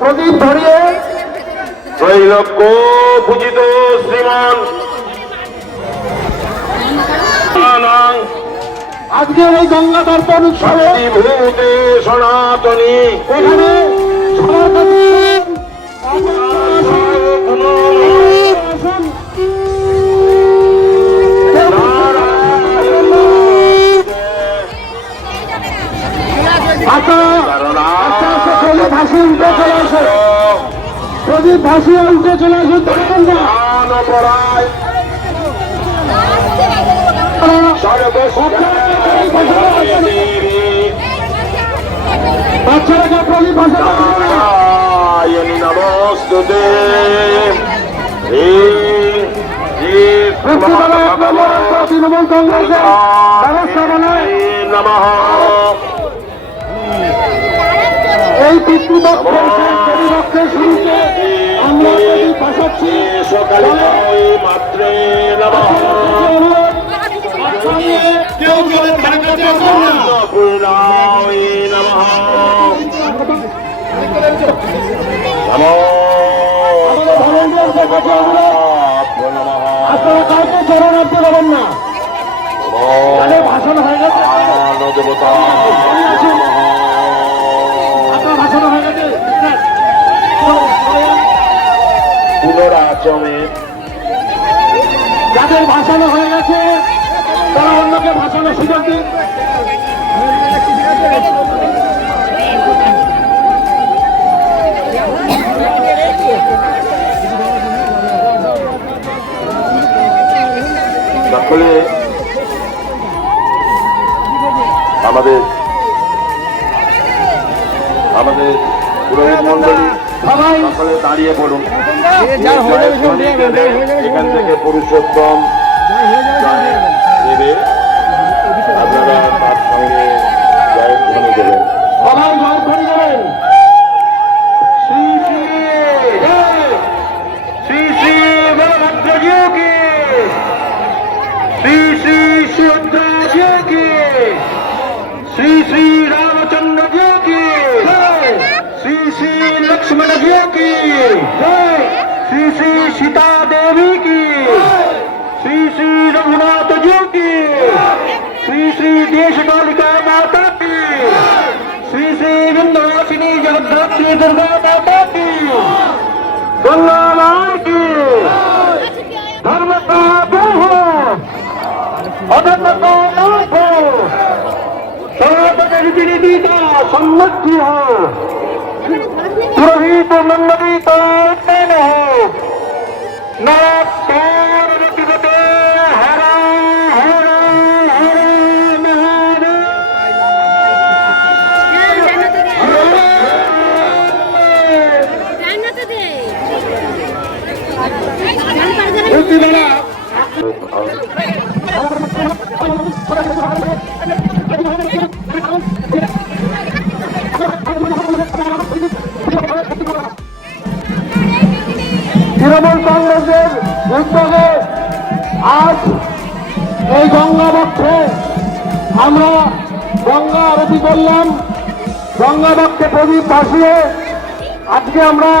প্রদীপ ধরিয়ে ত্রৈলোক্য পূজিত শ্রীমান আজকের এই গঙ্গা দর্পণ উৎসবে ভূতে সনাতনী এখানে সবার কাছে ভাসিয়ে উঠে চলে আসে, প্রদীপ ভাসিয়ে উঠে চলে আসে। বাচ্চারা প্রদীপ নমস্তুতে তৃণমূল কংগ্রেসের ব্যবস্থাপনায় এই পিতৃপক্ষের শুরুতে আমরা প্রদীপ ভাসাচ্ছি। সকালে মাত্রে কেউ জলের ধারে কাছে আসবেন না। আপনারা কাউকে শরণার্থী করবেন না। ভাষণ হয়ে গেছে, আপনার ভাষণ হয়ে গেছে। পুনরাচমে যাদের ভাষানো হয়ে গেছে তারা অন্যকে ভাষানোর সুযোগ দিন। সকলে আমাদের পুরোহিত মন্ডলী সকলে দাঁড়িয়ে পড়ুন। এখান থেকে পুরুষোত্তম দেবে, আপনারা তার সঙ্গে জয়ধ্বনি দেবেন। সবাই জয়ধ্বনি দেবেন। শ্রী শ্রী শ্রী শ্রী বলভদ্রজিও কি, শ্রী শ্রী সুভদ্রাজিও কি, শ্রী শ্রী রামচন্দ্রজিও কি, श्री श्री लक्ष्मण जी की जय, श्री श्री सीता देवी की, श्री श्री रघुनाथ जी की, श्री श्री देश कालिका माता की, श्री श्री विंध्यवासिनी जगद्धात्री दुर्गा माता की, गंगा माँ की, धर्म का हो अधर्म का नाश हो, सनातन रीति नीति का समृद्धि हो, पुरोहित मंडली का उन्नयन हो, नमस्कार ऋतिपते हर हर हर তৃণমূল কংগ্রেসের উদ্যোগে আজ এই গঙ্গা বক্ষে আমরা গঙ্গা আরতি করলাম। গঙ্গা বক্ষে প্রদীপ ভাসিয়ে আজকে আমরা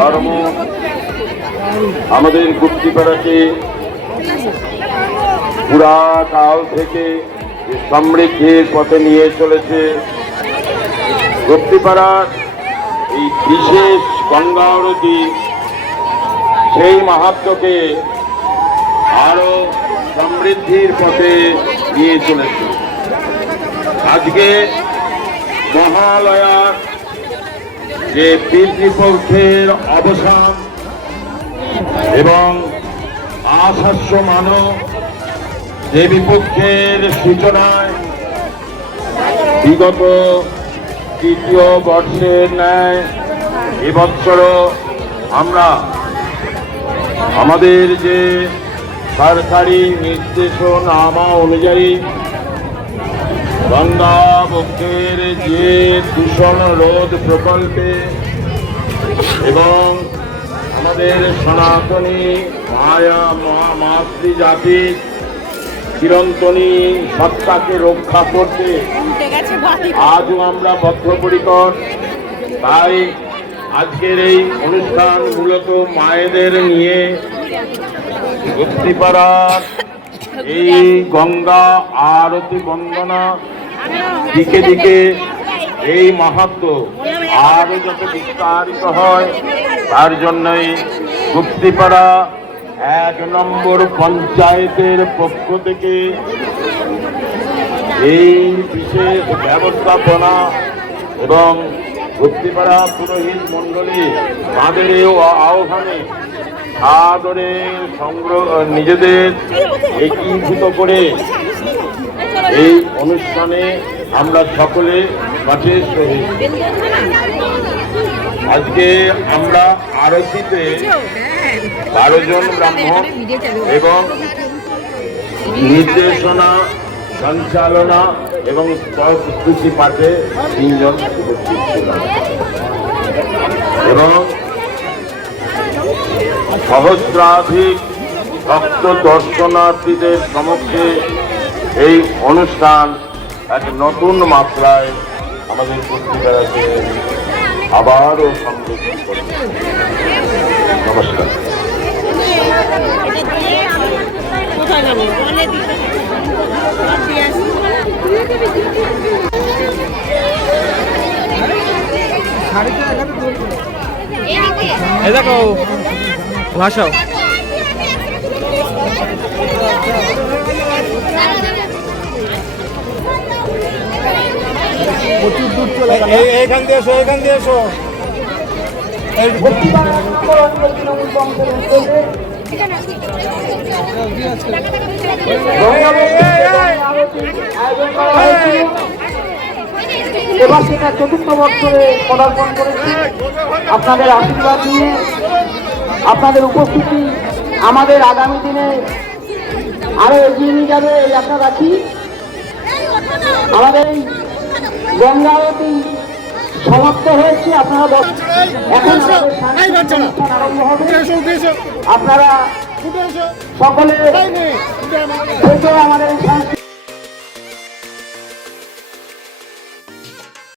ধর্ম আমাদের গুপ্তিপাড়াকে পুরাকাল থেকে সমৃদ্ধির পথে নিয়ে চলেছে। গুপ্তিপাড়ার এই বিশেষ গঙ্গা আরতি সেই মাহাত্ম্যকে আরো সমৃদ্ধির পথে নিয়ে চলেছে। আজকে মহালয়ার যে পিতৃপক্ষের অবসান এবং আশাস্য মানব দেবীপক্ষের সূচনায় বিগত তৃতীয় বর্ষের ন্যায় এবছরও আমরা আমাদের যে সরকারি নির্দেশনামা অনুযায়ী গঙ্গা বক্ষের যে দূষণ রোধ প্রকল্পে এবং আমাদের সনাতনী মাতৃ জাতির চিরন্তনী সত্তাকে রক্ষা করতে আজও আমরা বদ্ধপরিকর। তাই আজকের এই অনুষ্ঠান মূলত মায়েদের নিয়ে গুপ্তিপাড়ার এই গঙ্গা আরতি বন্দনা দিকে দিকে এই মাহাত্ম্য আরো যাতে বিস্তারিত হয় তার জন্যই গুপ্তিপাড়া 1 নম্বর পঞ্চায়েতের পক্ষ থেকে এই বিশেষ ব্যবস্থাপনা এবং গুপ্তিপাড়া পুরোহিত মণ্ডলী তাদের আহ্বানে আদরে সংগ্রহ নিজেদের একীভূত করে এই অনুষ্ঠানে আমরা সকলে মাঠে শহীদ। আজকে আমরা আরতিতে 12 জন ব্রাহ্মণ এবং নির্দেশনা সঞ্চালনা এবং স্তুতি পাঠে 3 জন উপস্থিত ছিলাম এবং সহস্রাধিক ভক্ত দর্শনার্থীদের সমক্ষে এই অনুষ্ঠান এক নতুন মাত্রায় আমাদের পত্রিকাকে আবারও সংরক্ষণ করবে। নমস্কার। দেখো ভাষাও প্রচুর দূর চলে গেল। এইখান দিয়ে এসো, এইখান দিয়ে এসো। এবার সেটা 4র্থ বছরে পদার্পণ করেছে। আপনাদের আশীর্বাদ নিয়ে আপনাদের উপস্থিতি আমাদের আগামী দিনে আরো এগিয়ে নিয়ে যাবে এই আশা রাখি। আমাদের এই গঙ্গা আরতি সমাপ্ত হয়েছে। আপনারা এখন আরম্ভ হবে। আপনারা সকলে আমাদের এই